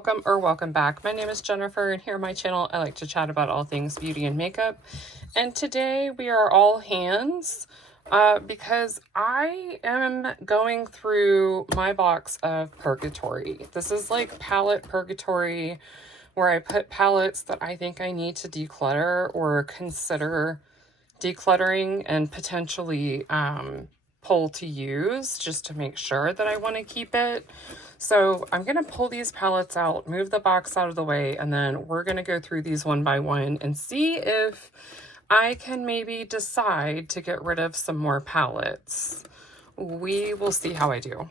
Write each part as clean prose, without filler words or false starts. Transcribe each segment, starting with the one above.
welcome back. My name is Jennifer, and here on my channel I like to chat about all things beauty and makeup. And today we are all hands because I am going through my box of Purgatory. This is like palette Purgatory, where I put palettes that I think I need to declutter or consider decluttering and potentially pull to use just to make sure that I want to keep it. So I'm going to pull these palettes out, move the box out of the way, and then we're going to go through these one by one and see if I can maybe decide to get rid of some more palettes. We will see how I do.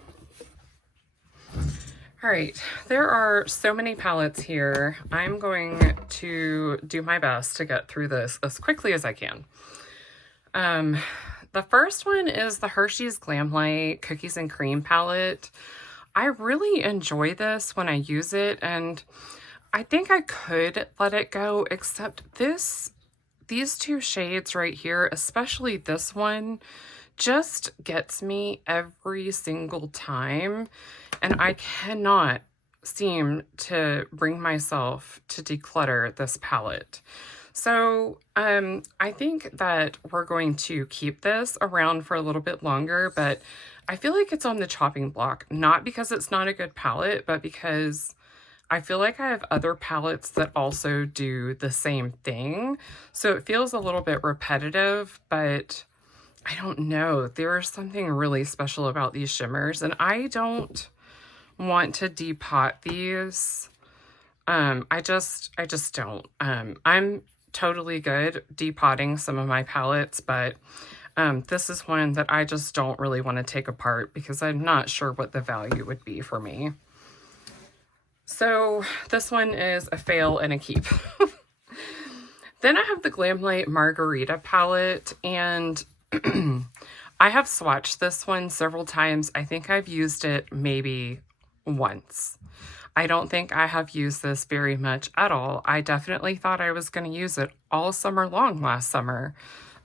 All right, there are so many palettes here. I'm going to do my best to get through this as quickly as I can. The first one is the Hershey's Glamlite Cookies and Cream palette. I really enjoy this when I use it, and I think I could let it go, except these two shades right here, especially this one, just gets me every single time, and I cannot seem to bring myself to declutter this palette. So I think that we're going to keep this around for a little bit longer, but I feel like it's on the chopping block, not because it's not a good palette, but because I feel like I have other palettes that also do the same thing. So it feels a little bit repetitive, but I don't know. There's something really special about these shimmers, and I don't want to depot these. I just don't. I'm totally good depotting some of my palettes, but this is one that I just don't really want to take apart because I'm not sure what the value would be for me. So this one is a fail and a keep. Then I have the Glamlite Margarita palette, and I have swatched this one several times. I think I've used it maybe once. I don't think I have used this very much at all. I definitely thought I was going to use it all summer long last summer,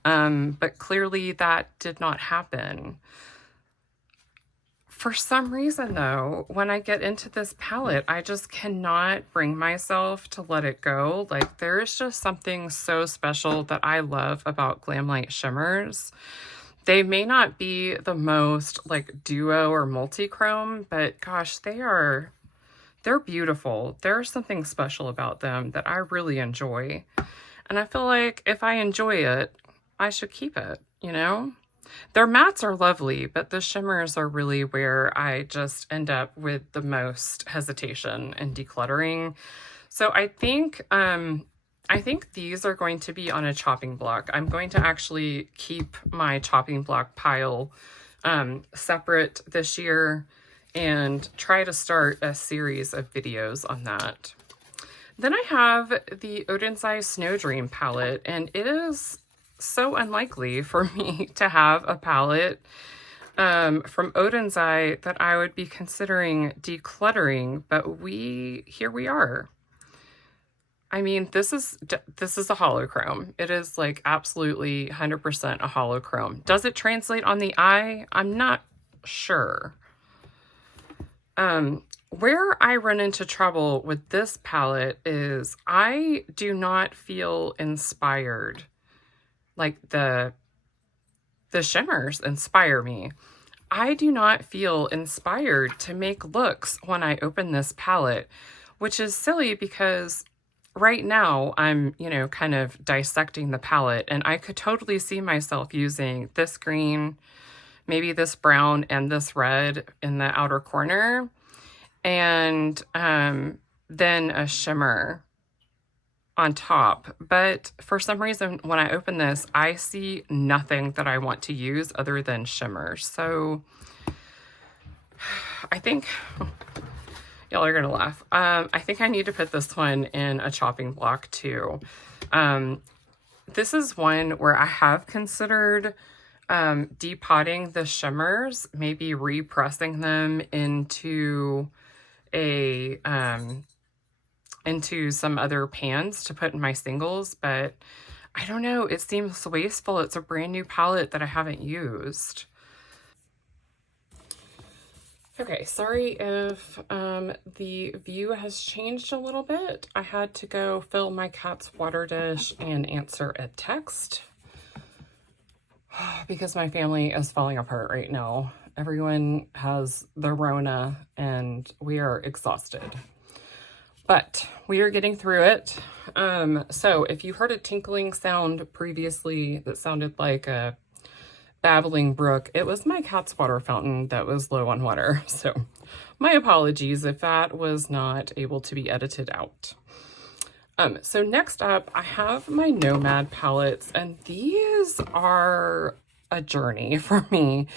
but clearly that did not happen. For some reason, though, when I get into this palette, I just cannot bring myself to let it go. Like, there's just something so special that I love about Glamlite shimmers. They may not be the most like duo or multi-chrome, but gosh, they're beautiful. There's something special about them that I really enjoy. And I feel like if I enjoy it, I should keep it, you know? Their mattes are lovely, but the shimmers are really where I just end up with the most hesitation and decluttering. So I think these are going to be on a chopping block. I'm going to actually keep my chopping block pile separate this year and try to start a series of videos on that. Then I have the Odensai Snow Dream palette, and it is so unlikely for me to have a palette from Odensai that I would be considering decluttering, but here we are. I mean, this is a holochrome. It is like absolutely 100% a holochrome. Does it translate on the eye? I'm not sure. Where I run into trouble with this palette is I do not feel inspired. Like the shimmers inspire me. I do not feel inspired to make looks when I open this palette, which is silly because right now I'm, kind of dissecting the palette, and I could totally see myself using this green, maybe this brown, and this red in the outer corner, and then a shimmer on top. But for some reason, when I open this, I see nothing that I want to use other than shimmers. So I think y'all are gonna laugh. I think I need to put this one in a chopping block too. This is one where I have considered depotting the shimmers, maybe repressing them into into some other pans to put in my singles, but I don't know, it seems wasteful. It's a brand new palette that I haven't used. Okay, sorry if the view has changed a little bit. I had to go fill my cat's water dish and answer a text because my family is falling apart right now. Everyone has the Rona and we are exhausted. But we are getting through it. So if you heard a tinkling sound previously that sounded like a babbling brook, it was my cat's water fountain that was low on water. So my apologies if that was not able to be edited out. So next up, I have my Nomad palettes, and these are a journey for me.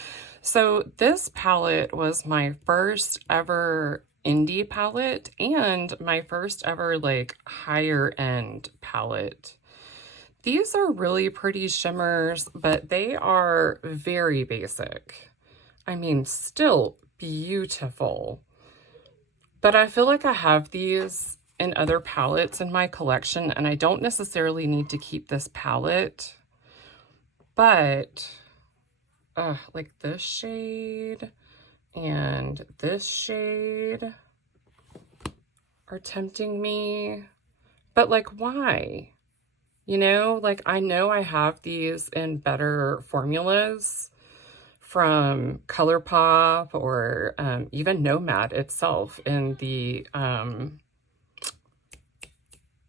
So this palette was my first ever indie palette and my first ever like higher end palette. These are really pretty shimmers, but they are very basic. I mean, still beautiful. But I feel like I have these in other palettes in my collection, and I don't necessarily need to keep this palette. But, like this shade and this shade are tempting me. But like, why? You know, like I know I have these in better formulas from ColourPop or even Nomad itself in the,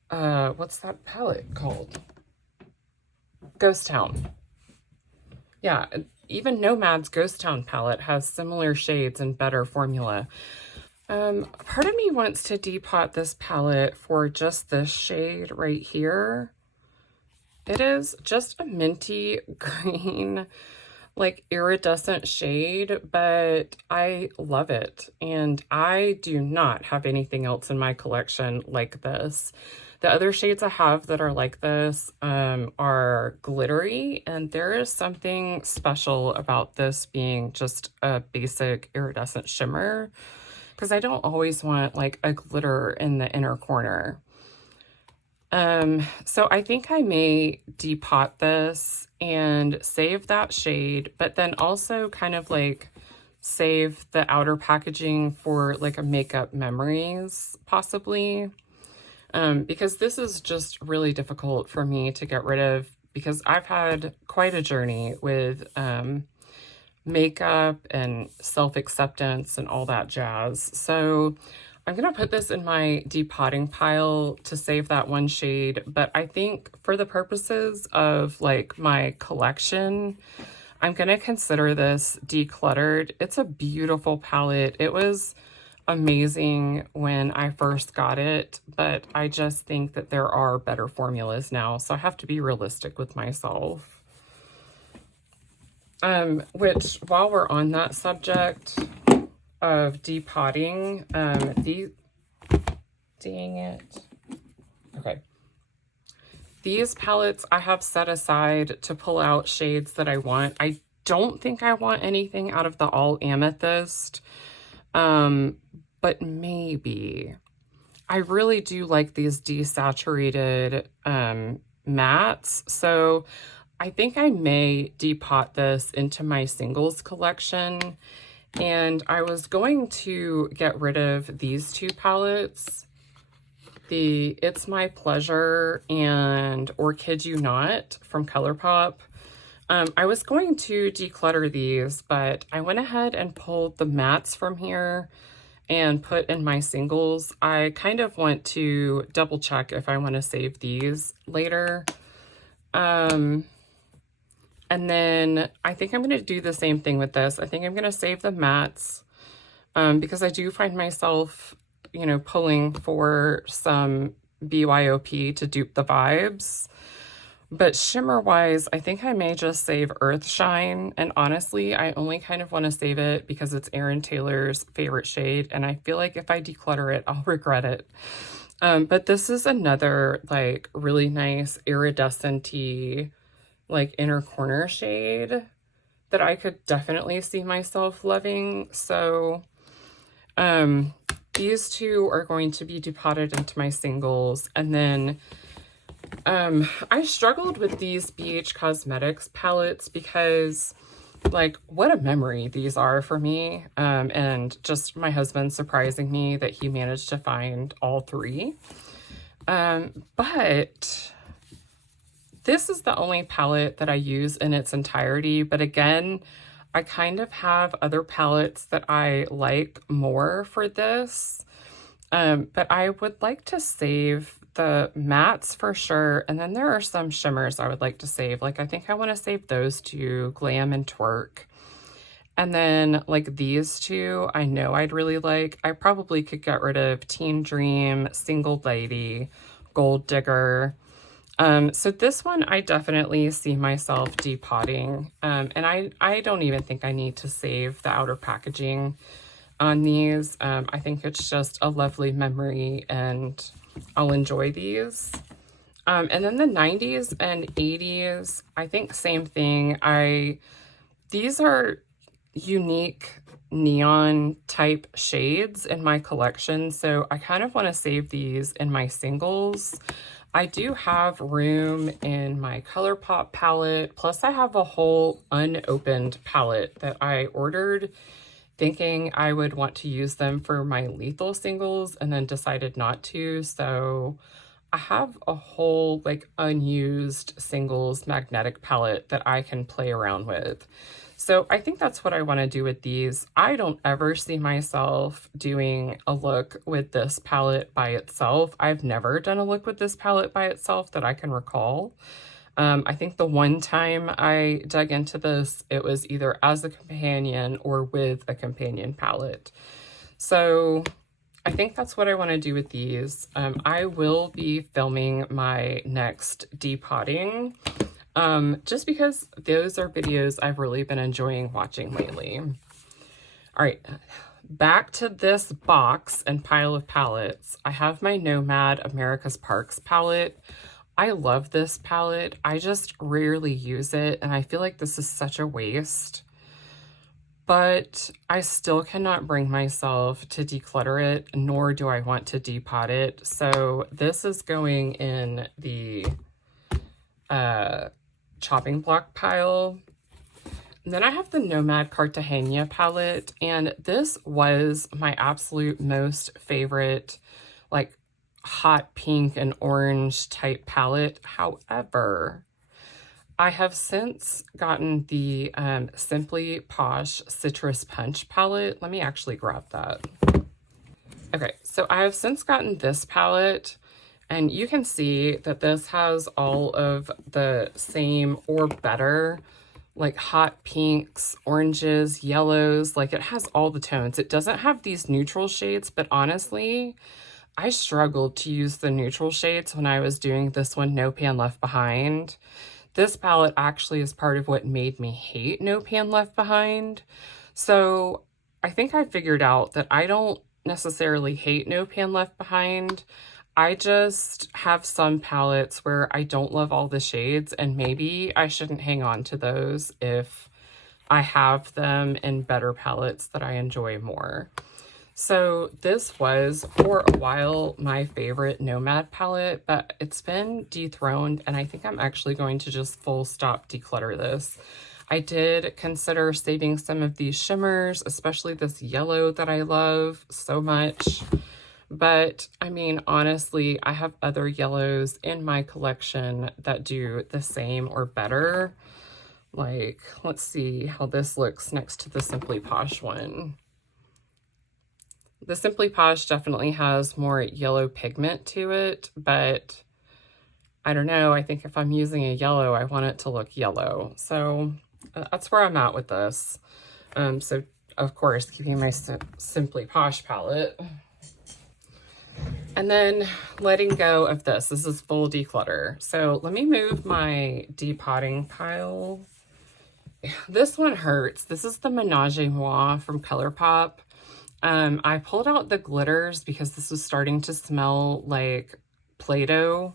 what's that palette called? Ghost Town. Yeah, even Nomad's Ghost Town palette has similar shades and better formula. Part of me wants to depot this palette for just this shade right here. It is just a minty green, like iridescent shade, but I love it. And I do not have anything else in my collection like this. The other shades I have that are like this are glittery, and there is something special about this being just a basic iridescent shimmer, because I don't always want like a glitter in the inner corner. So I think I may depot this and save that shade, but then also kind of like save the outer packaging for like a makeup memories, possibly. Because this is just really difficult for me to get rid of, because I've had quite a journey with, makeup and self-acceptance and all that jazz. So I'm going to put this in my depotting pile to save that one shade, but I think for the purposes of like my collection, I'm going to consider this decluttered. It's a beautiful palette. It was amazing when I first got it, but I just think that there are better formulas now, so I have to be realistic with myself. Which, while we're on that subject of depotting, dang it. Okay. These palettes I have set aside to pull out shades that I want. I don't think I want anything out of the all amethyst, but maybe. I really do like these desaturated mattes, so I think I may depot this into my singles collection. And I was going to get rid of these two palettes, the It's My Pleasure and Or Kid You Not from ColourPop. I was going to declutter these, but I went ahead and pulled the mattes from here and put in my singles. I kind of want to double check if I want to save these later. And then I think I'm going to do the same thing with this. I think I'm going to save the mattes because I do find myself, you know, pulling for some BYOP to dupe the vibes. But shimmer-wise, I think I may just save Earth Shine. And honestly, I only kind of want to save it because it's Erin Taylor's favorite shade. And I feel like if I declutter it, I'll regret it. But this is another like really nice iridescent-y like inner corner shade that I could definitely see myself loving. So these two are going to be depotted into my singles. And then I struggled with these BH Cosmetics palettes because Like, what a memory these are for me. And just my husband surprising me that he managed to find all three. But this is the only palette that I use in its entirety. But again, I kind of have other palettes that I like more for this. But I would like to save the mattes for sure. And then there are some shimmers I would like to save. Like, I think I want to save those two, Glam and Twerk. And then like these two, I know I'd really like. I probably could get rid of Teen Dream, Single Lady, Gold Digger. So this one, I definitely see myself depotting. And I don't even think I need to save the outer packaging on these. I think it's just a lovely memory and I'll enjoy these. And then the 90s and 80s, I think same thing. These are unique neon type shades in my collection, so I kind of want to save these in my singles. I do have room in my ColourPop palette, plus I have a whole unopened palette that I ordered thinking I would want to use them for my lethal singles and then decided not to. So I have a whole like unused singles magnetic palette that I can play around with. So I think that's what I want to do with these. I don't ever see myself doing a look with this palette by itself. I've never done a look with this palette by itself that I can recall. I think the one time I dug into this, it was either as a companion or with a companion palette. So I think that's what I want to do with these. I will be filming my next depotting. Just because those are videos I've really been enjoying watching lately. All right, back to this box and pile of palettes. I have my Nomad America's Parks palette. I love this palette. I just rarely use it, and I feel like this is such a waste. But I still cannot bring myself to declutter it, nor do I want to depot it. So this is going in the chopping block pile. And then I have the Nomad Cartagena palette, and this was my absolute most favorite, like hot pink and orange type palette. However, I have since gotten the Simply Posh Citrus Punch palette. Let me actually grab that. Okay, so I have since gotten this palette. And you can see that this has all of the same or better, like hot pinks, oranges, yellows, like it has all the tones. It doesn't have these neutral shades, but honestly, I struggled to use the neutral shades when I was doing this one, No Pan Left Behind. This palette actually is part of what made me hate No Pan Left Behind. So I think I figured out that I don't necessarily hate No Pan Left Behind. I just have some palettes where I don't love all the shades, and maybe I shouldn't hang on to those if I have them in better palettes that I enjoy more. So this was for a while my favorite Nomad palette, but it's been dethroned, and I think I'm actually going to just full stop declutter this. I did consider saving some of these shimmers, especially this yellow that I love so much. But I mean, honestly, I have other yellows in my collection that do the same or better. Like, let's see how this looks next to the Simply Posh one. The Simply Posh definitely has more yellow pigment to it, but I don't know. I think if I'm using a yellow, I want it to look yellow. So that's where I'm at with this. So of course, keeping my Simply Posh palette. And then letting go of this. This is full declutter. So let me move my depotting pile. This one hurts. This is the Menage a Moi from ColourPop. I pulled out the glitters because this was starting to smell like Play-Doh.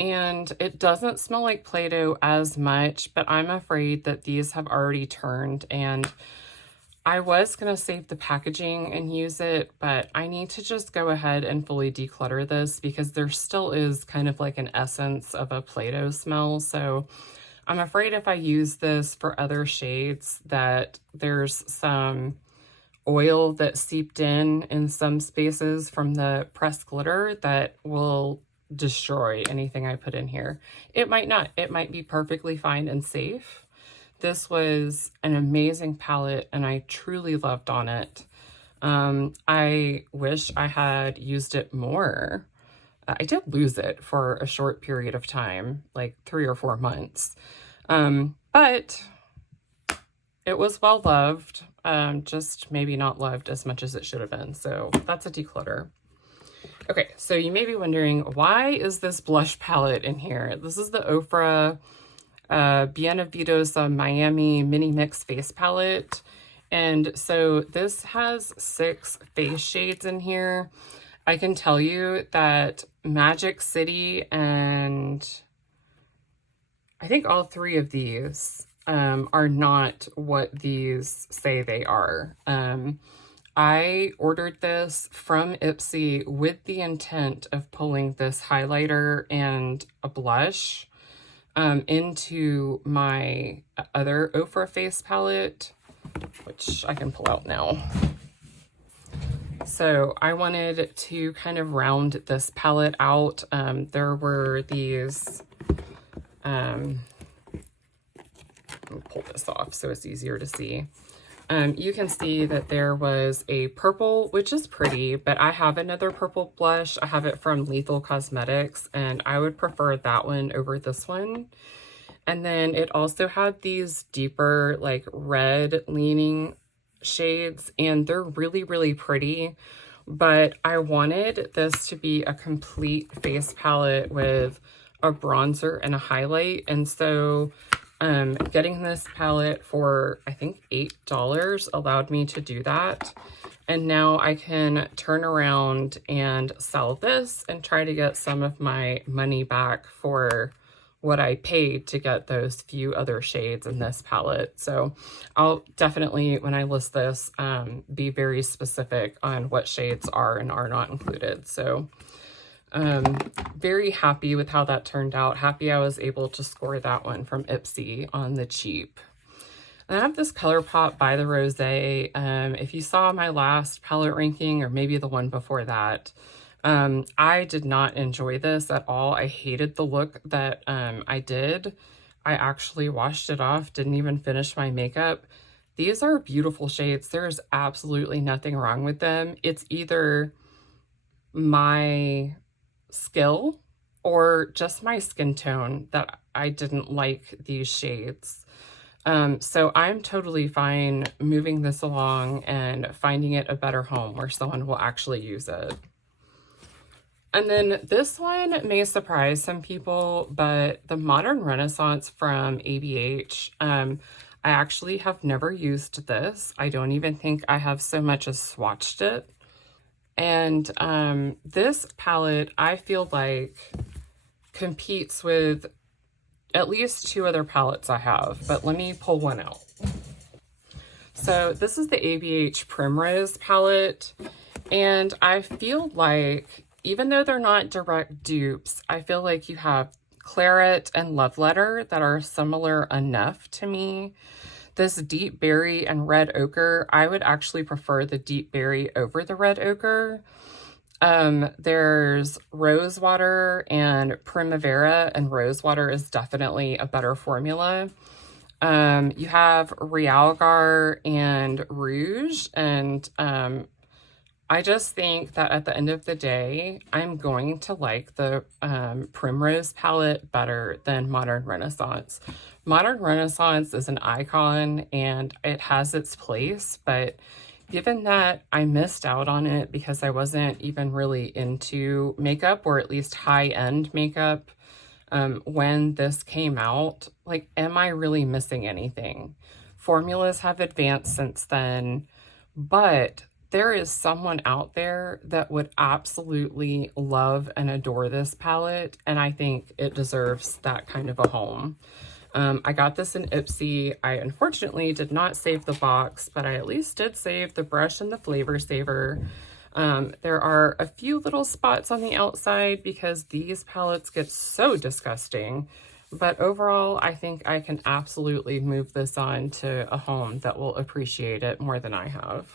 And it doesn't smell like Play-Doh as much, but I'm afraid that these have already turned, and I was going to save the packaging and use it, but I need to just go ahead and fully declutter this because there still is kind of like an essence of a Play-Doh smell. So I'm afraid if I use this for other shades that there's some oil that seeped in some spaces from the pressed glitter that will destroy anything I put in here. It might not. It might be perfectly fine and safe. This was an amazing palette and I truly loved on it. I wish I had used it more. I did lose it for a short period of time, like 3 or 4 months. But it was well loved, just maybe not loved as much as it should have been. So that's a declutter. Okay, so you may be wondering, why is this blush palette in here? This is the Ofra Benavides Miami Mini Mix Face Palette. And so this has 6 face shades in here. I can tell you that Magic City and I think all 3 of these are not what these say they are. I ordered this from Ipsy with the intent of pulling this highlighter and a blush into my other Ofra face palette, which I can pull out now. So I wanted to kind of round this palette out. There were these, let me pull this off so it's easier to see. You can see that there was a purple, which is pretty, but I have another purple blush. I have it from Lethal Cosmetics, and I would prefer that one over this one. And then it also had these deeper, like red leaning shades, and they're really, really pretty. But I wanted this to be a complete face palette with a bronzer and a highlight. And so getting this palette for, I think, $8 allowed me to do that. And now I can turn around and sell this and try to get some of my money back for what I paid to get those few other shades in this palette. So I'll definitely, when I list this, be very specific on what shades are and are not included. So very happy with how that turned out. Happy I was able to score that one from Ipsy on the cheap. And I have this ColourPop by the Rosé. If you saw my last palette ranking, or maybe the one before that, I did not enjoy this at all. I hated the look that I did. I actually washed it off, didn't even finish my makeup. These are beautiful shades. There's absolutely nothing wrong with them. It's either my skill or just my skin tone that I didn't like these shades. So I'm totally fine moving this along and finding it a better home where someone will actually use it. And then this one may surprise some people, but the Modern Renaissance from ABH, I actually have never used this. I don't even think I have so much as swatched it. And this palette, I feel like, competes with at least 2 other palettes I have, but let me pull one out. So this is the ABH Primrose palette, and I feel like, even though they're not direct dupes, I feel like you have Claret and Love Letter that are similar enough to me. This Deep Berry and Red Ochre, I would actually prefer the Deep Berry over the Red Ochre. There's Rosewater and Primavera, and Rosewater is definitely a better formula. You have Realgar and Rouge, and I just think that at the end of the day, I'm going to like the Primrose palette better than Modern Renaissance. Modern Renaissance is an icon and it has its place, but given that I missed out on it because I wasn't even really into makeup, or at least high-end makeup, when this came out, like, am I really missing anything? Formulas have advanced since then, but there is someone out there that would absolutely love and adore this palette, and I think it deserves that kind of a home. I got this in Ipsy. I unfortunately did not save the box, but I at least did save the brush and the flavor saver. There are a few little spots on the outside because these palettes get so disgusting. But overall, I think I can absolutely move this on to a home that will appreciate it more than I have.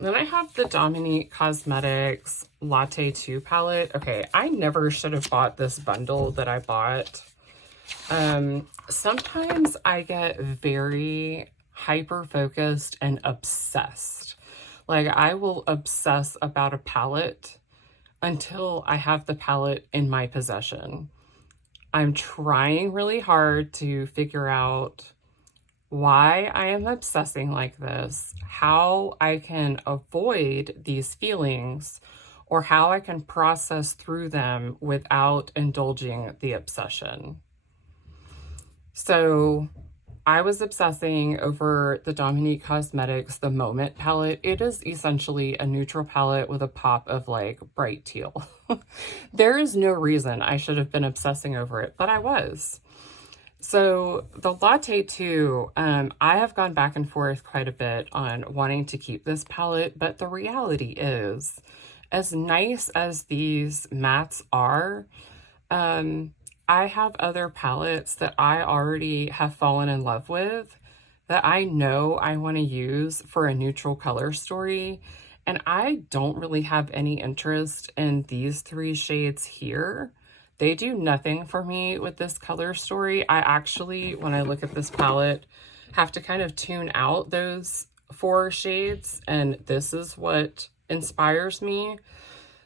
Then I have the Dominique Cosmetics Latte 2 palette. Okay, I never should have bought this bundle that I bought. Sometimes I get very hyper-focused and obsessed. Like, I will obsess about a palette until I have the palette in my possession. I'm trying really hard to figure out why I am obsessing like this, how I can avoid these feelings, or how I can process through them without indulging the obsession. So I was obsessing over the Dominique Cosmetics The Moment palette. It is essentially a neutral palette with a pop of like bright teal. There is no reason I should have been obsessing over it, but I was. So the Latte 2, I have gone back and forth quite a bit on wanting to keep this palette, but the reality is, as nice as these mattes are, I have other palettes that I already have fallen in love with that I know I want to use for a neutral color story. And I don't really have any interest in these 3 shades here. They do nothing for me with this color story. I actually, when I look at this palette, have to kind of tune out those 4 shades. And this is what inspires me.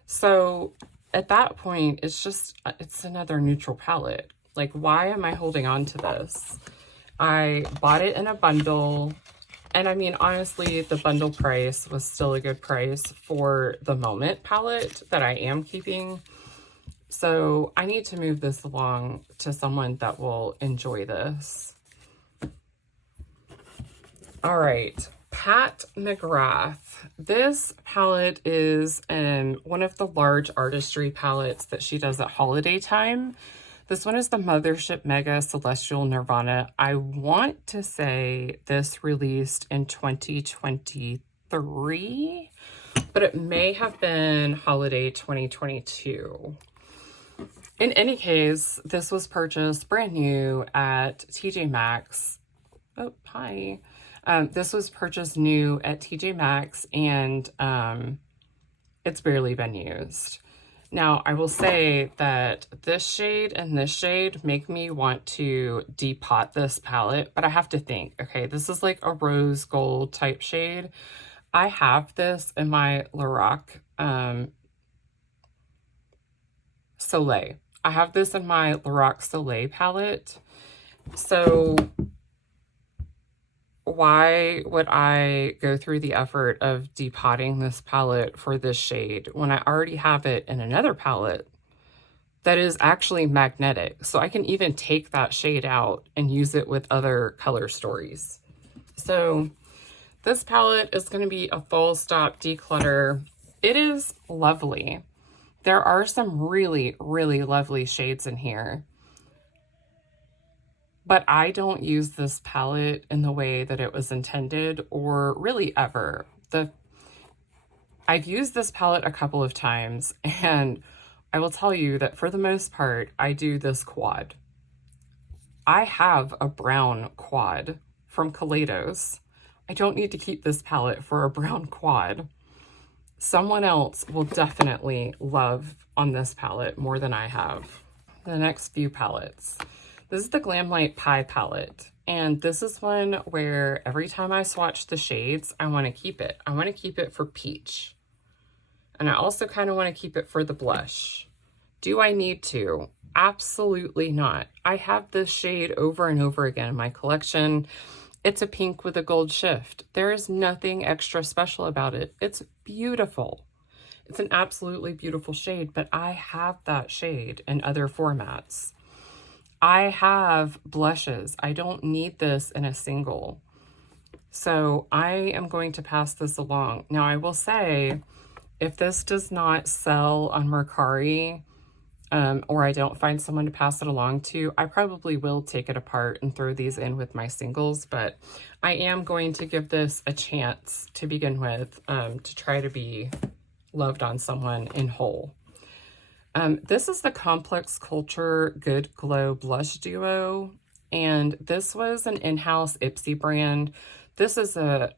So at that point, it's another neutral palette. Like, why am I holding on to this? I bought it in a bundle. And I mean, honestly, the bundle price was still a good price for the Moment palette that I am keeping. So I need to move this along to someone that will enjoy this. All right, Pat McGrath. This palette is one of the large artistry palettes that she does at holiday time. This one is the Mothership Mega Celestial Nirvana. I want to say this released in 2023, but it may have been holiday 2022. In any case, this was purchased brand new at TJ Maxx. Oh, hi. This was purchased new at TJ Maxx, and it's barely been used. Now, I will say that this shade and this shade make me want to depot this palette, but I have to think, okay, this is like a rose gold type shade. I have this in my Lorac Soleil. I have this in my Lorac Soleil palette. So why would I go through the effort of depotting this palette for this shade when I already have it in another palette that is actually magnetic? So I can even take that shade out and use it with other color stories. So this palette is going to be a full stop declutter. It is lovely. There are some really, really lovely shades in here. But I don't use this palette in the way that it was intended, or really ever. I've used this palette a couple of times, and I will tell you that for the most part, I do this quad. I have a brown quad from Kaleidos. I don't need to keep this palette for a brown quad. Someone else will definitely love on this palette more than I have. The next few palettes. This is the Glamlite Pie palette. And this is one where every time I swatch the shades, I want to keep it. I want to keep it for peach. And I also kind of want to keep it for the blush. Do I need to? Absolutely not. I have this shade over and over again in my collection. It's a pink with a gold shift. There is nothing extra special about it. It's beautiful. It's an absolutely beautiful shade, but I have that shade in other formats. I have blushes. I don't need this in a single. So I am going to pass this along. Now I will say, if this does not sell on Mercari, or I don't find someone to pass it along to, I probably will take it apart and throw these in with my singles, but I am going to give this a chance to begin with, to try to be loved on someone in whole. This is the Complex Culture Good Glow Blush Duo, and this was an in-house Ipsy brand. This is a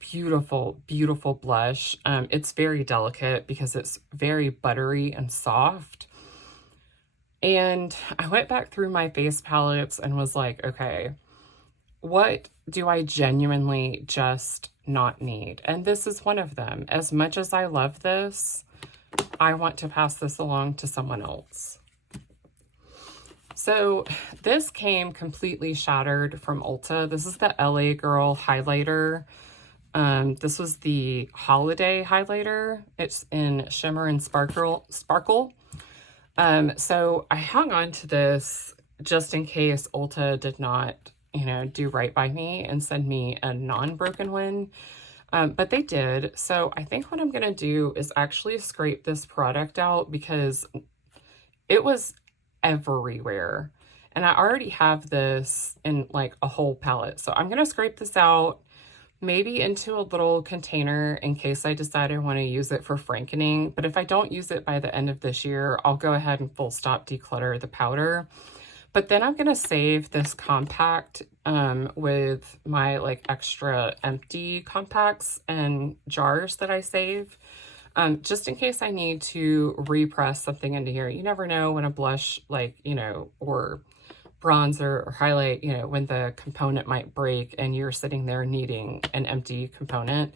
beautiful, beautiful blush. It's very delicate because it's very buttery and soft. And I went back through my face palettes and was like, okay, what do I genuinely just not need? And this is one of them. As much as I love this, I want to pass this along to someone else. So this came completely shattered from Ulta. This is the LA Girl highlighter. This was the holiday highlighter. It's in shimmer and sparkle. So I hung on to this just in case Ulta did not, do right by me and send me a non-broken one. But they did. So I think what I'm going to do is actually scrape this product out because it was everywhere. And I already have this in like a whole palette. So I'm going to scrape this out, maybe into a little container in case I decide I want to use it for frankening. But if I don't use it by the end of this year, I'll go ahead and full stop declutter the powder. But then I'm going to save this compact with my like extra empty compacts and jars that I save. Just in case I need to repress something into here. You never know when a blush, like, or bronzer or highlight, when the component might break and you're sitting there needing an empty component.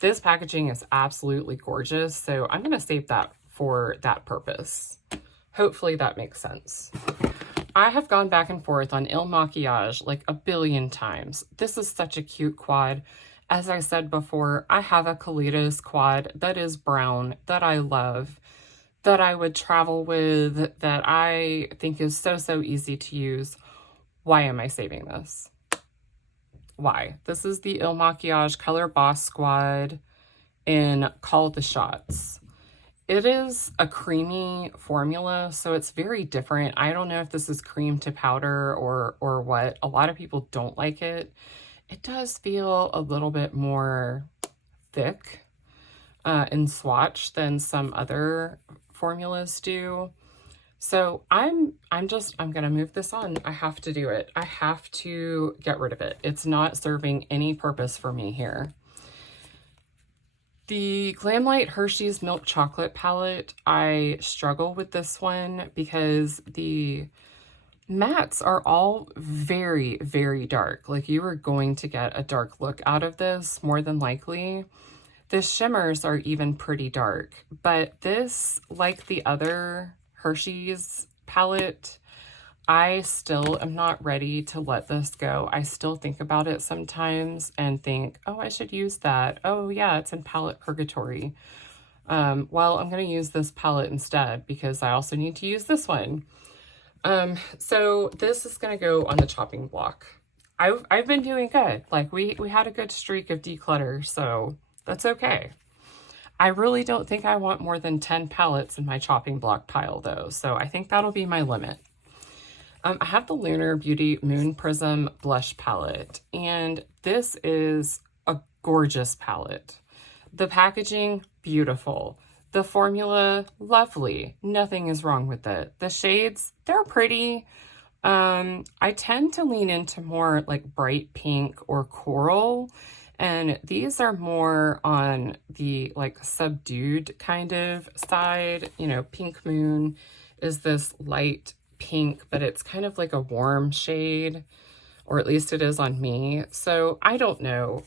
This packaging is absolutely gorgeous, so I'm going to save that for that purpose. Hopefully that makes sense. I have gone back and forth on Il Makiage like a billion times. This is such a cute quad. As I said before, I have a Kalitas quad that is brown, that I love, that I would travel with, that I think is so, so easy to use. Why am I saving this? Why? This is the Il Makiage Color Boss Squad in Call the Shots. It is a creamy formula, so it's very different. I don't know if this is cream to powder or what. A lot of people don't like it. It does feel a little bit more thick in swatch than some other formulas do. So I'm gonna move this on. I have to do it. I have to get rid of it. It's not serving any purpose for me here. The Glamlite Hershey's Milk Chocolate palette, I struggle with this one because the mattes are all very, very dark. Like you are going to get a dark look out of this more than likely. The shimmers are even pretty dark, but this, like the other Hershey's palette, I still am not ready to let this go. I still think about it sometimes and think, oh, I should use that. Oh yeah, it's in palette Purgatory. Well, I'm going to use this palette instead because I also need to use this one. So this is going to go on the chopping block. I've been doing good. Like we had a good streak of declutter, so that's okay. I really don't think I want more than 10 palettes in my chopping block pile though. So I think that'll be my limit. I have the Lunar Beauty Moon Prism Blush Palette, and this is a gorgeous palette. The packaging, beautiful. The formula, lovely. Nothing is wrong with it. The shades, they're pretty. I tend to lean into more like bright pink or coral, and these are more on the like subdued kind of side. Pink Moon is this light pink, but it's kind of like a warm shade, or at least it is on me. So I don't know.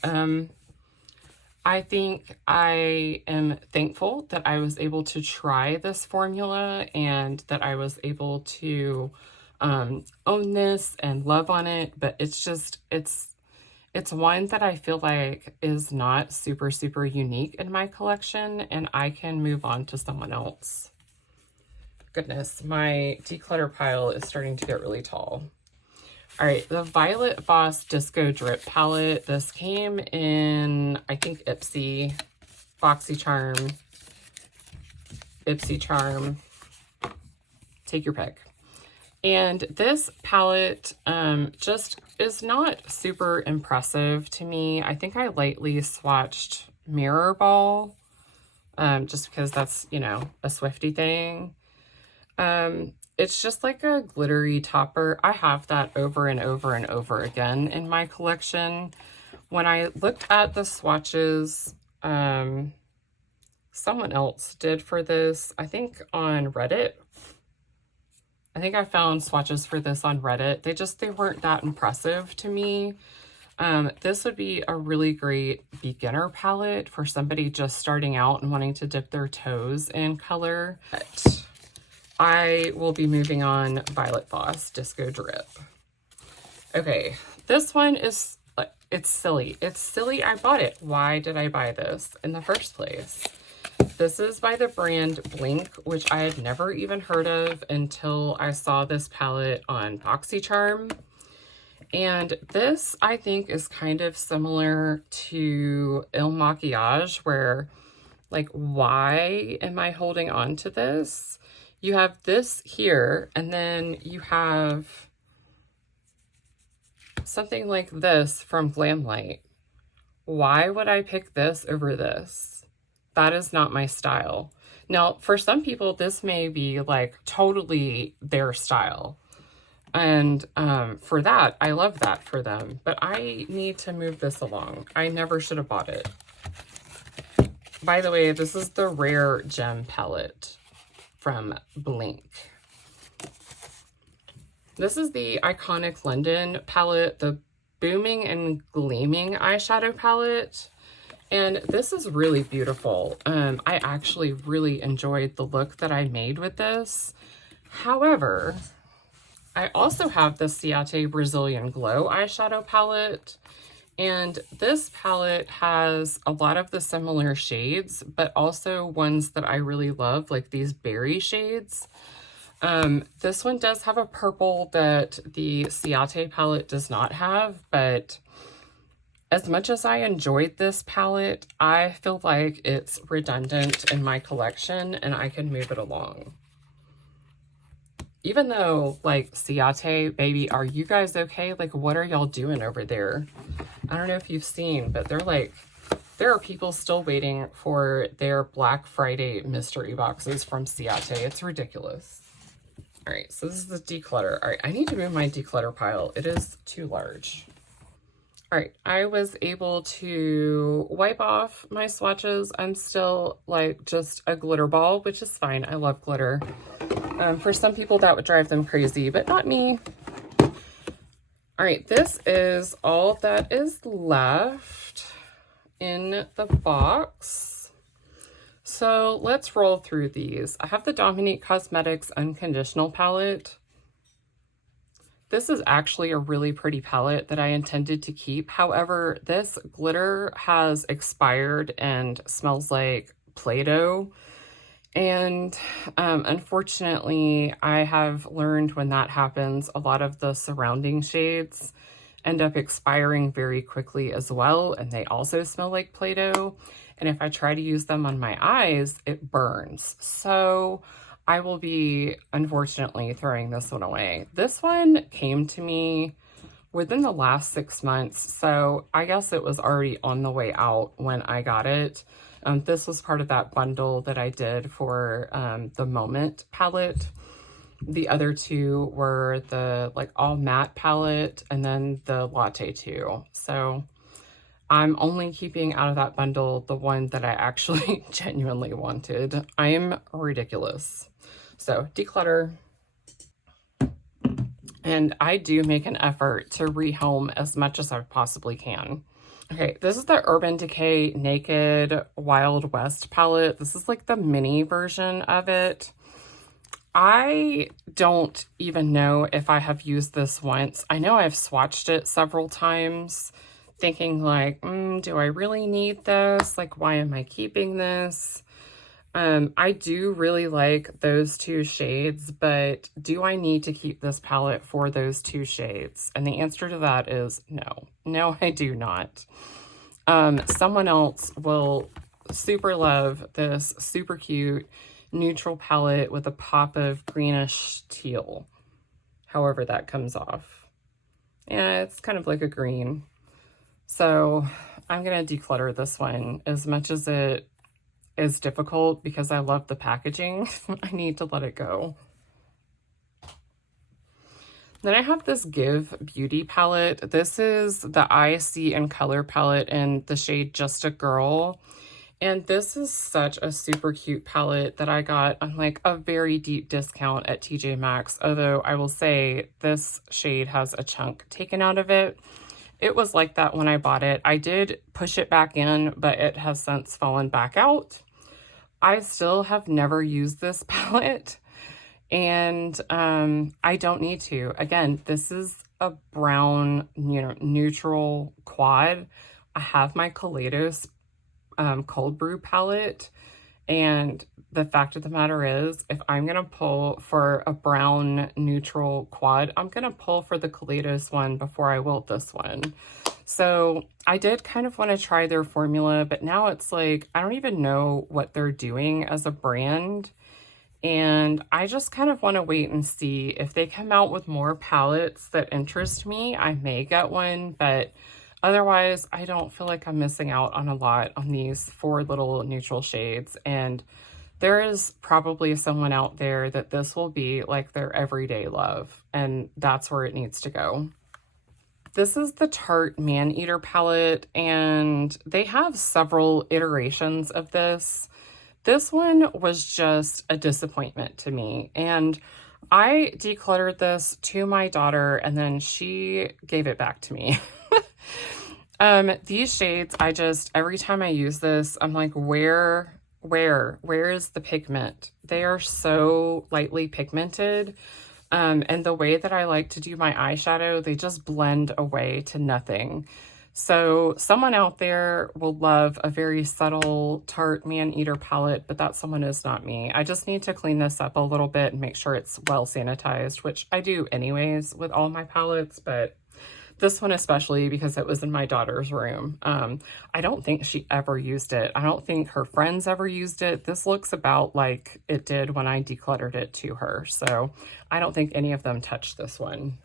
I think I am thankful that I was able to try this formula and that I was able to own this and love on it, but it's one that I feel like is not super, super unique in my collection, and I can move on to someone else. Goodness, my declutter pile is starting to get really tall. All right, the Violet Voss Disco Drip palette. This came in, I think, Ipsy, BoxyCharm, Ipsy Charm. take your pick. And this palette just is not super impressive to me. I think I lightly swatched Mirror Ball, just because that's, you know, a Swiftie thing. It's just like a glittery topper. I have that over and over and over again in my collection. When I looked at the swatches, someone else did for this, I think on Reddit. I think I found swatches for this on Reddit. They weren't that impressive to me. This would be a really great beginner palette for somebody just starting out and wanting to dip their toes in color. But I will be moving on Violet Voss Disco Drip. Okay, this one is, it's silly. It's silly I bought it. Why did I buy this in the first place? This is by the brand Blinc, which I had never even heard of until I saw this palette on BoxyCharm. And this, I think, is kind of similar to Il Maquillage, where, like, why am I holding on to this? You have this here, and then you have something like this from Glamlite. Why would I pick this over this? That is not my style. Now, for some people, this may be like totally their style. And for that, I love that for them. But I need to move this along. I never should have bought it. By the way, this is the Rare Gem palette from Blinc. This is the Iconic London palette, the Booming and Gleaming eyeshadow palette. And this is really beautiful. I actually really enjoyed the look that I made with this. However, I also have the Ciate Brazilian Glow eyeshadow palette. And this palette has a lot of the similar shades, but also ones that I really love, like these berry shades. This one does have a purple that the Ciate palette does not have, but as much as I enjoyed this palette, I feel like it's redundant in my collection and I can move it along. Even though, like, Ciate, baby, are you guys okay? Like, what are y'all doing over there? I don't know if you've seen, but there are people still waiting for their Black Friday mystery boxes from Ciate. It's ridiculous. All right, so this is the declutter. All right, I need to move my declutter pile. It is too large. All right, I was able to wipe off my swatches. I'm still like just a glitter ball, which is fine. I love glitter. For some people that would drive them crazy, but not me. All right, this is all that is left in the box. So let's roll through these. I have the Dominique Cosmetics Unconditional palette. This is actually a really pretty palette that I intended to keep. However, this glitter has expired and smells like Play-Doh. And unfortunately, I have learned when that happens, a lot of the surrounding shades end up expiring very quickly as well. And they also smell like Play-Doh. And if I try to use them on my eyes, it burns. So I will be, unfortunately, throwing this one away. This one came to me within the last 6 months. So I guess it was already on the way out when I got it. This was part of that bundle that I did for the Moment palette. The other two were the like all matte palette and then the Latte 2. So I'm only keeping out of that bundle the one that I actually genuinely wanted. I'm ridiculous. So declutter. And I do make an effort to rehome as much as I possibly can. Okay, this is the Urban Decay Naked Wild West palette. This is like the mini version of it. I don't even know if I have used this once. I know I've swatched it several times, thinking like, do I really need this? Like, why am I keeping this? I do really like those two shades, but do I need to keep this palette for those two shades? And the answer to that is no. No, I do not. Someone else will super love this super cute neutral palette with a pop of greenish teal, however that comes off. And it's kind of like a green. So I'm going to declutter this one. As much as it is difficult because I love the packaging, I need to let it go. Then I have this Give Beauty palette. This is the I See in Color palette in the shade Just a Girl. And this is such a super cute palette that I got on like a very deep discount at TJ Maxx. Although I will say this shade has a chunk taken out of it. It was like that when I bought it. I did push it back in, but it has since fallen back out. I still have never used this palette. And I don't need to. Again, this is a brown, neutral quad. I have my Kaleidos cold brew palette, and the fact of the matter is, if I'm gonna pull for a brown neutral quad, I'm gonna pull for the Kaleidos one before I will this one. So I did kind of want to try their formula, but now it's like I don't even know what they're doing as a brand. And I just kind of want to wait and see if they come out with more palettes that interest me. I may get one, but otherwise I don't feel like I'm missing out on a lot on these 4 little neutral shades. And there is probably someone out there that this will be like their everyday love, and that's where it needs to go. This is the Tarte Man-Eater palette, and they have several iterations of this. This one was just a disappointment to me, and I decluttered this to my daughter, and then she gave it back to me. These shades, every time I use this, I'm like, where is the pigment? They are so lightly pigmented, and the way that I like to do my eyeshadow, they just blend away to nothing. So someone out there will love a very subtle Tarte Man-Eater palette, but that someone is not me. I just need to clean this up a little bit and make sure it's well sanitized, which I do anyways with all my palettes, but this one especially because it was in my daughter's room. I don't think she ever used it. I don't think her friends ever used it. This looks about like it did when I decluttered it to her. So I don't think any of them touched this one.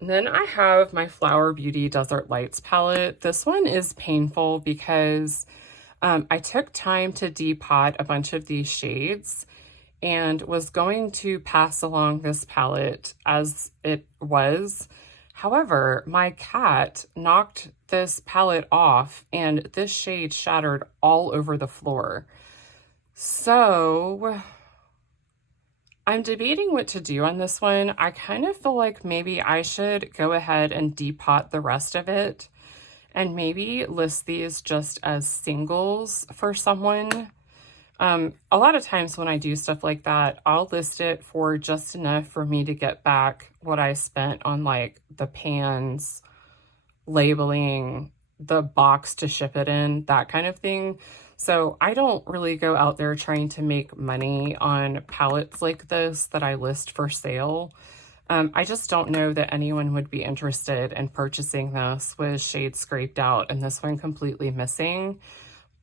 And then I have my Flower Beauty Desert Lights palette. This one is painful because I took time to depot a bunch of these shades and was going to pass along this palette as it was. However, my cat knocked this palette off and this shade shattered all over the floor. So I'm debating what to do on this one. I kind of feel like maybe I should go ahead and depot the rest of it and maybe list these just as singles for someone. A lot of times when I do stuff like that, I'll list it for just enough for me to get back what I spent on like the pans, labeling, the box to ship it in, that kind of thing. So I don't really go out there trying to make money on palettes like this that I list for sale. I just don't know that anyone would be interested in purchasing this with shades scraped out and this one completely missing.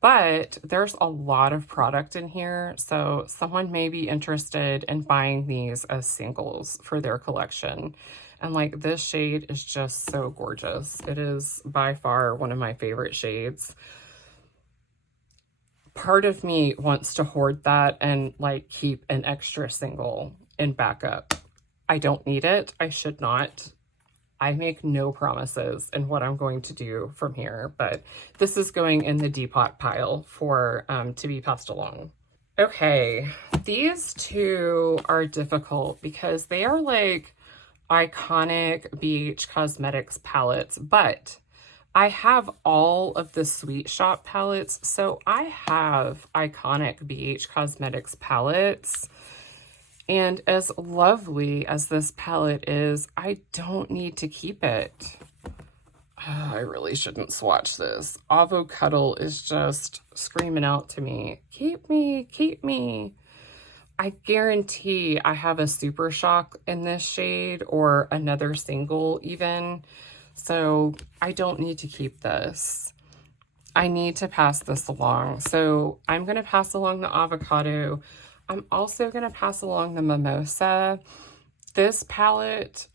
But there's a lot of product in here, so someone may be interested in buying these as singles for their collection. And like this shade is just so gorgeous. It is by far one of my favorite shades. Part of me wants to hoard that and like keep an extra single in backup. I don't need it. I should not. I make no promises in what I'm going to do from here, but this is going in the depot pile for to be passed along. Okay, these two are difficult because they are like iconic BH Cosmetics palettes, but I have all of the Sweet Shop palettes, so I have iconic BH Cosmetics palettes. And as lovely as this palette is, I don't need to keep it. I really shouldn't swatch this. Avocado is just screaming out to me, keep me, keep me. I guarantee I have a Super Shock in this shade or another single even. So I don't need to keep this. I need to pass this along. So I'm going to pass along the avocado. I'm also going to pass along the Mimosa. This palette,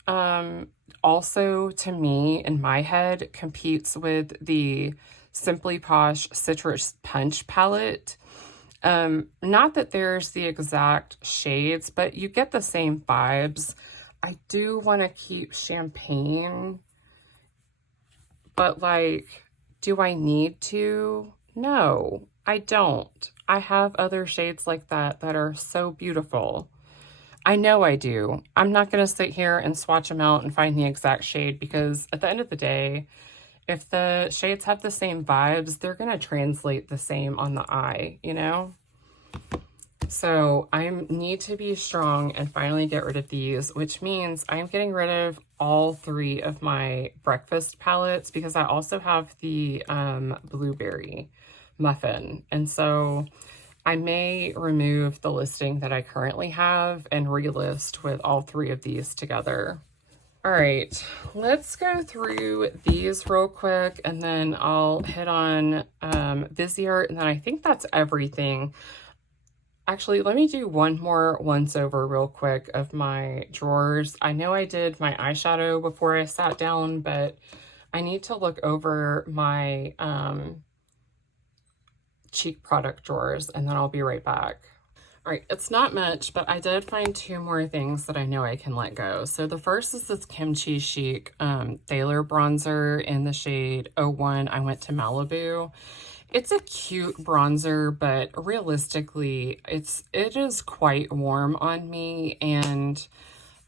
also to me, in my head, competes with the Simply Posh Citrus Punch palette. Not that there's the exact shades, but you get the same vibes. I do want to keep Champagne, but like, do I need to? No, I don't. I have other shades like that that are so beautiful. I know I do. I'm not going to sit here and swatch them out and find the exact shade, because at the end of the day, if the shades have the same vibes, they're going to translate the same on the eye, you know? So I need to be strong and finally get rid of these, which means I'm getting rid of all 3 of my breakfast palettes, because I also have the blueberry muffin. And so I may remove the listing that I currently have and relist with all 3 of these together. All right, let's go through these real quick, and then I'll hit on Viseart, and then I think that's everything. Actually, let me do one more once over real quick of my drawers. I know I did my eyeshadow before I sat down, but I need to look over my cheek product drawers, and then I'll be right back. All right, it's not much, but I did find 2 more things that I know I can let go. So the first is this Kimchi Chic Thaler bronzer in the shade 01. I went to Malibu. It's a cute bronzer, but realistically, it is quite warm on me, and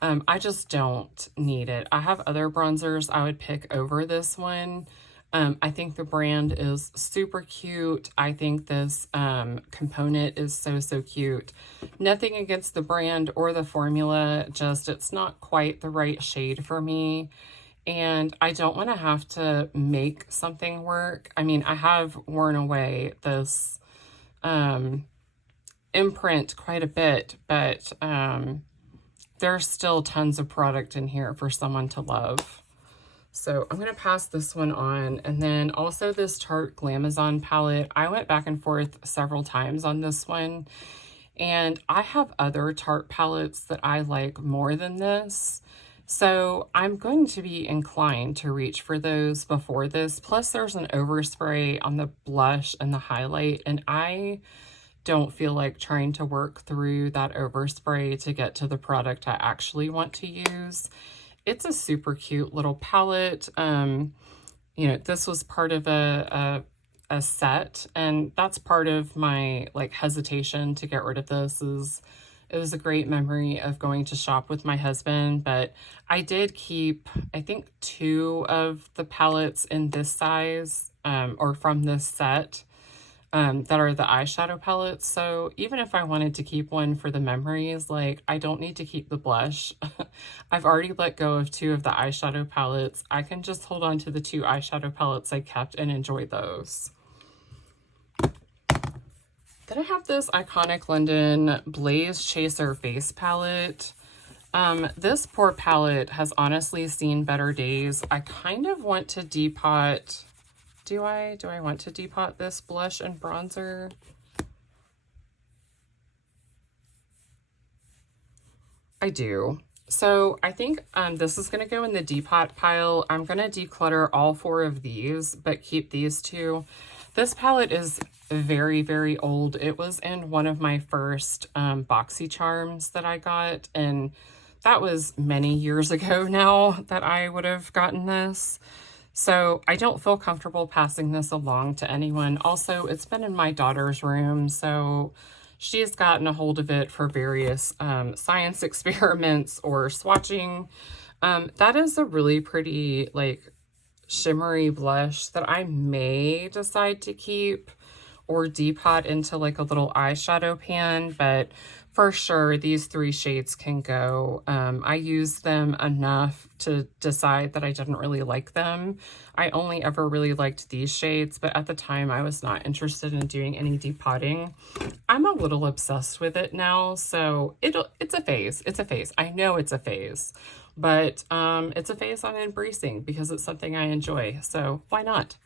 I just don't need it. I have other bronzers I would pick over this one. I think the brand is super cute. I think this component is so cute. Nothing against the brand or the formula, just it's not quite the right shade for me. And I don't want to have to make something work. I mean, I have worn away this imprint quite a bit, but there's still tons of product in here for someone to love. So I'm going to pass this one on. And then also this Tarte Glamazon palette. I went back and forth several times on this one. And I have other Tarte palettes that I like more than this. So I'm going to be inclined to reach for those before this. Plus there's an overspray on the blush and the highlight, and I don't feel like trying to work through that overspray to get to the product I actually want to use. It's a super cute little palette. You know, this was part of a set, and that's part of my like hesitation to get rid of this. It was a great memory of going to shop with my husband, but I did keep, I think, 2 of the palettes in this size, or from this set, that are the eyeshadow palettes. So even if I wanted to keep one for the memories, like, I don't need to keep the blush. I've already let go of 2 of the eyeshadow palettes. I can just hold on to the 2 eyeshadow palettes I kept and enjoy those. Then I have this Iconic London Blaze Chaser face palette. This poor palette has honestly seen better days. I kind of want to depot. Do I want to depot this blush and bronzer? I do. So I think this is going to go in the depot pile. I'm going to declutter all 4 of these, but keep these 2. This palette is very old. It was in one of my first boxy charms that I got, and that was many years ago now that I would have gotten this. So I don't feel comfortable passing this along to anyone. Also, it's been in my daughter's room, so she's gotten a hold of it for various science experiments or swatching. That is a really pretty, like, shimmery blush that I may decide to keep or depot into like a little eyeshadow pan, but for sure these 3 shades can go. I used them enough to decide that I didn't really like them. I only ever really liked these shades, but at the time I was not interested in doing any depotting. I'm a little obsessed with it now, so it's a phase. It's a phase. I know it's a phase, but it's a phase I'm embracing because it's something I enjoy, so why not?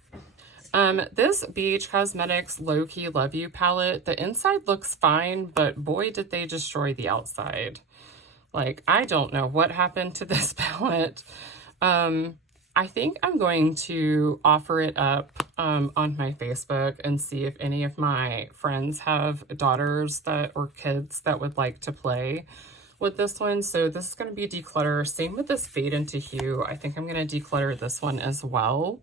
This Beach Cosmetics Low Key Love You palette, the inside looks fine, but boy, did they destroy the outside. Like, I don't know what happened to this palette. I think I'm going to offer it up on my Facebook and see if any of my friends have daughters that or kids that would like to play with this one. So this is going to be declutter. Same with this Fade into Hue. I think I'm going to declutter this one as well.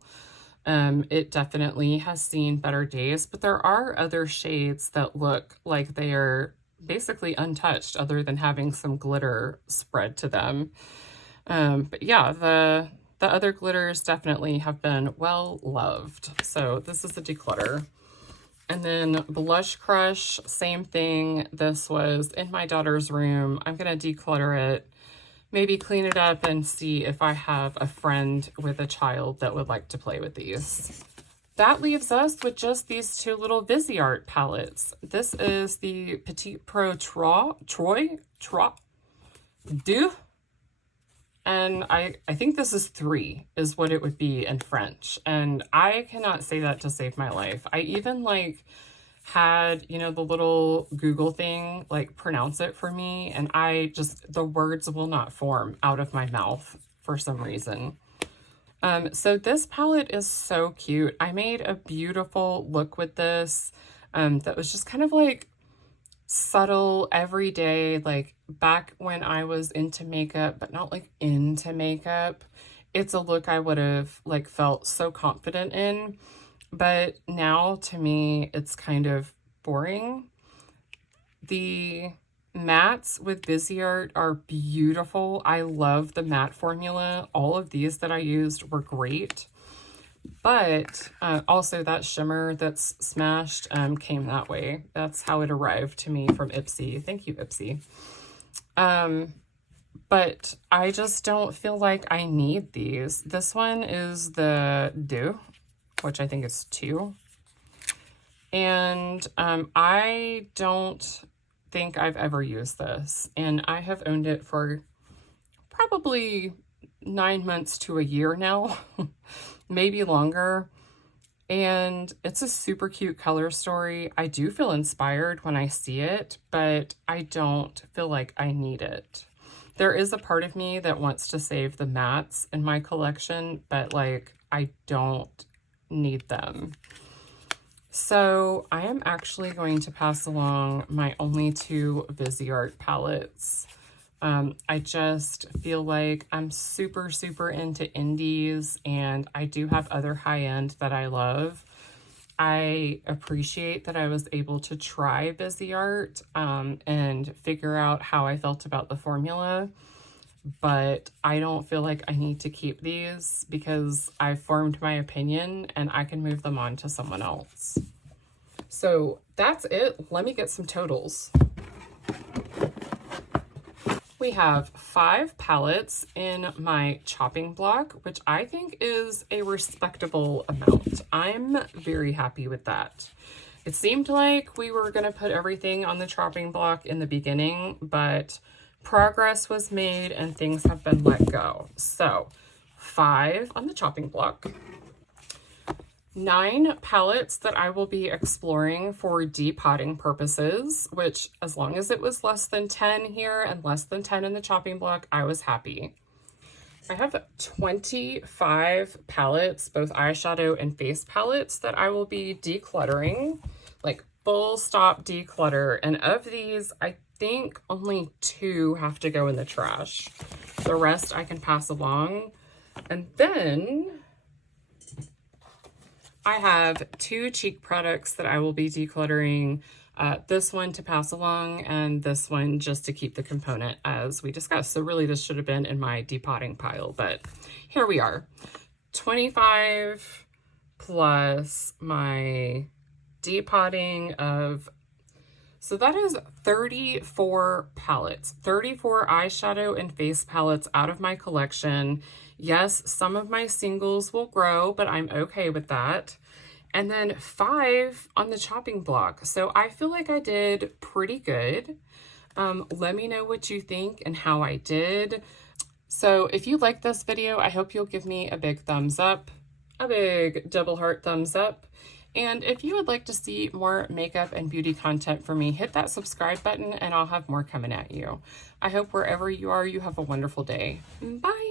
It definitely has seen better days, but there are other shades that look like they are basically untouched other than having some glitter spread to them. But yeah, the other glitters definitely have been well loved. So this is a declutter. And then Blush Crush, same thing. This was in my daughter's room. I'm going to declutter it, maybe clean it up and see if I have a friend with a child that would like to play with these. That leaves us with just these two little Viseart palettes. This is the Petite Pro Troy, and I think this is 3 is what it would be in French. And I cannot say that to save my life. I even like had, you know, the little Google thing, like pronounce it for me. And the words will not form out of my mouth for some reason. So this palette is so cute. I made a beautiful look with this that was just kind of like subtle, everyday, like back when I was into makeup, but not like into makeup. It's a look I would have like felt so confident in, but now to me, it's kind of boring. The mattes with Viseart are beautiful. I love the matte formula. All of these that I used were great. But also that shimmer that's smashed came that way. That's how it arrived to me from Ipsy. Thank you, Ipsy. But I just don't feel like I need these. This one is the Deux, which I think is 2. And I don't think I've ever used this. And I have owned it for probably 9 months to a year now. Maybe longer. And it's a super cute color story. I do feel inspired when I see it, but I don't feel like I need it. There is a part of me that wants to save the mattes in my collection, but like I don't need them. So I am actually going to pass along my only 2 Viseart palettes. I just feel like I'm super, super into indies, and I do have other high-end that I love. I appreciate that I was able to try Viseart and figure out how I felt about the formula, but I don't feel like I need to keep these because I formed my opinion and I can move them on to someone else. So that's it. Let me get some totals. We have 5 palettes in my chopping block, which I think is a respectable amount. I'm very happy with that. It seemed like we were going to put everything on the chopping block in the beginning, but progress was made and things have been let go. So 5 on the chopping block. 9 palettes that I will be exploring for depotting purposes, which as long as it was less than 10 here and less than 10 in the chopping block, I was happy. I have 25 palettes, both eyeshadow and face palettes, that I will be decluttering, like full stop declutter. And of these, I think only 2 have to go in the trash. The rest I can pass along. And then I have 2 cheek products that I will be decluttering. This one to pass along and this one just to keep the component as we discussed. So really this should have been in my depotting pile, but here we are. 25 plus my depotting of, so that is 34 palettes, 34 eyeshadow and face palettes out of my collection. Yes, some of my singles will grow, but I'm okay with that. And then 5 on the chopping block. So I feel like I did pretty good. Let me know what you think and how I did. So if you like this video, I hope you'll give me a big thumbs up. a big double heart thumbs up. And if you would like to see more makeup and beauty content from me, hit that subscribe button and I'll have more coming at you. I hope wherever you are, you have a wonderful day. Bye.